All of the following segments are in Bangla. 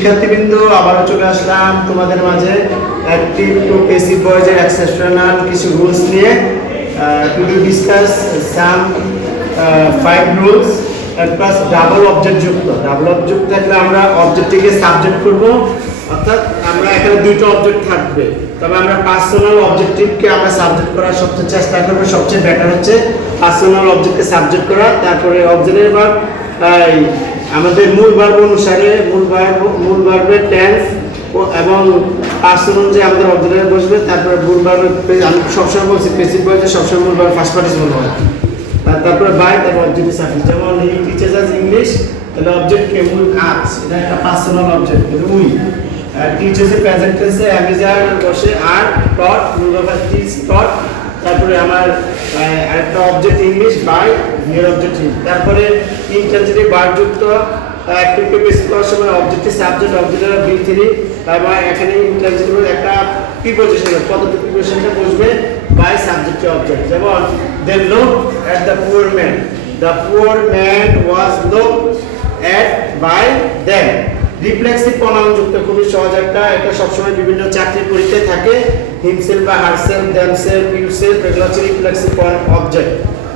শিক্ষার্থীবৃন্দ, আবারও চলে আসলাম তোমাদের মাঝে অ্যাক্টিভ টু প্যাসিভ ভয়েসের এক্সেপশনাল কিছু রুলস নিয়ে to discuss some 5 rules plus double object যুক্ত। ডাবল অবজেক্ট থাকলে আমরা অবজেক্টটিকে সাবজেক্ট করব, অর্থাৎ আমরা এখানে দুটো অবজেক্ট থাকবে, তবে আমরা পার্সোনাল অবজেক্টিভকে আমরা সাবজেক্ট করার সবচেয়ে চেষ্টা করব। সবচেয়ে বেটার হচ্ছে পার্সোনাল অবজেক্টকে সাবজেক্ট করা। তারপরে অক্সিলারি ভার্ব আমাদের মূল ভার্ব অনুসারে মূল ভার্বের টেন্স এবং পার্সন অনুযায়ী আমাদের অক্সিলারি বসবে। তারপরে মূল ভার্বের আমি সবসময় বলছি প্যাসিভ ভয়েসে সবসময় মূল ভার্ব ফার্স্ট পার্টিসিপল হয়, তারপরে বাই, তারপর অবজেক্টিভ সাফিক্স। যেমন হি টিচেস আস ইংলিশ, তাহলে অবজেক্ট কে উইল আস, এটা একটা পার্সোনাল অবজেক্ট, উই। টিচেস এর প্রেজেন্ট টেন্সে অ্যামিজার বসে আর টট, মূল ভার্ব টিচ টট। তারপরে আমার একটা object English by, near object. তারপরে ইনট্রানজিটিভ ভার্ব যুক্ত অ্যাক্টিভ টু প্যাসিভ করার সময় অবজেক্টিভ সাবজেক্ট অক্সিলারি V3, তারপর এখানে ইনট্রানজিটিভ একটা প্রিপোজিশন, পদার্থ প্রিপোজিশনটা বসবে বাই সাবজেক্ট অবজেক্ট। যেমন they looked at the poor man, the poor man was looked at by them. Reflexive pronoun যুক্ত খুবই সহজ একটা, এটা সবসময় বিভিন্ন চাকরির পরীক্ষায় থাকে। হিমসেলফ বা হারসেলফ, দেমসেলফ, ইউসেলফ, এগুলো হচ্ছে রিফ্লেক্সিভ অবজেক্ট।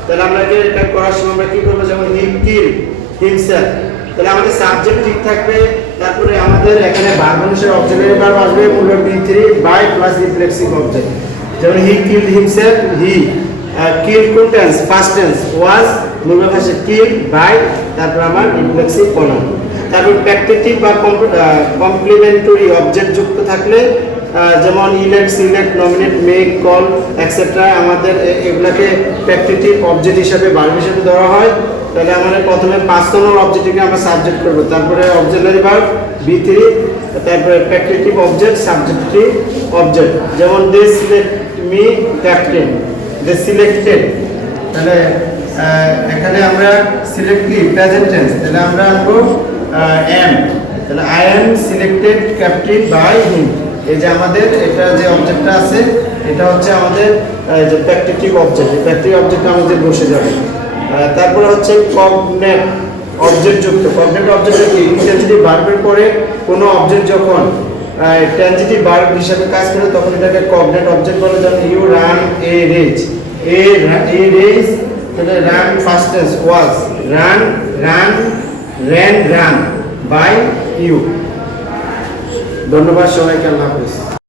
তাহলে আমরা এটা করার সময় আমরা কি করবো, যেমন হি কিল হিমসেলফ, তাহলে আমাদের সাবজেক্ট ঠিক থাকবে। তারপরে আমাদের এখানে ভার্ব অনুসারে অক্সিলারি ভার্ব আসবে, মূল verb V3 by plus reflexive object. যেমন he killed himself, he killed কোন টেন্স, ফার্স্ট টেন্স, ওয়াজ মূল ভার্ব আসে কিল বাই, তারপর আমার রিফ্লেক্সিভ প্রনাউন। তারপর প্যাকটিটিভ বা কমপ্লিমেন্টারি অবজেক্ট যুক্ত থাকলে যেমন elect, select, nominate, make, call etcetera, আমাদের এগুলাকে প্যাকটিটিভ অবজেক্ট হিসেবে ভার্ব হিসেবে ধরা হয়। তাহলে আমাদের প্রথমে পার্সোনাল অবজেক্টকে আমরা সাবজেক্ট করব, তারপরে অক্সিলারি ভার্ব V3, তারপরে প্যাকটিটিভ অবজেক্ট, সাবজেক্টিভ অবজেক্ট। যেমন they select me captain, they selected, তাহলে এখানে আমরা সিলেক্ট কি প্রেজেন্ট টেন্স, তাহলে আমরা আনবো এম, তাহলে I am selected captain by him. এই যে আমাদের এটা যে অবজেক্টটা আছে, এটা হচ্ছে আমাদের যে প্যাকটিটিভ অবজেক্ট, এই প্যাকটিটিভ অবজেক্ট আমাদের বসে যাবে। তারপরে হচ্ছে কগনেট অবজেক্ট যুক্ত। কগনেট অবজেক্ট কি, ইনট্রানজিটিভ ভার্বের পরে কোনো অবজেক্ট যখন ট্রানজিটিভ ভার্ব হিসেবে কাজ করে তখন এটাকে কগনেট অবজেক্ট বলে। যেমন you run a race, a race, তাহলে run first tense was, run run, ran run by you. ধন্যবাদ সবাইকে, আল্লাহ হাফেজ।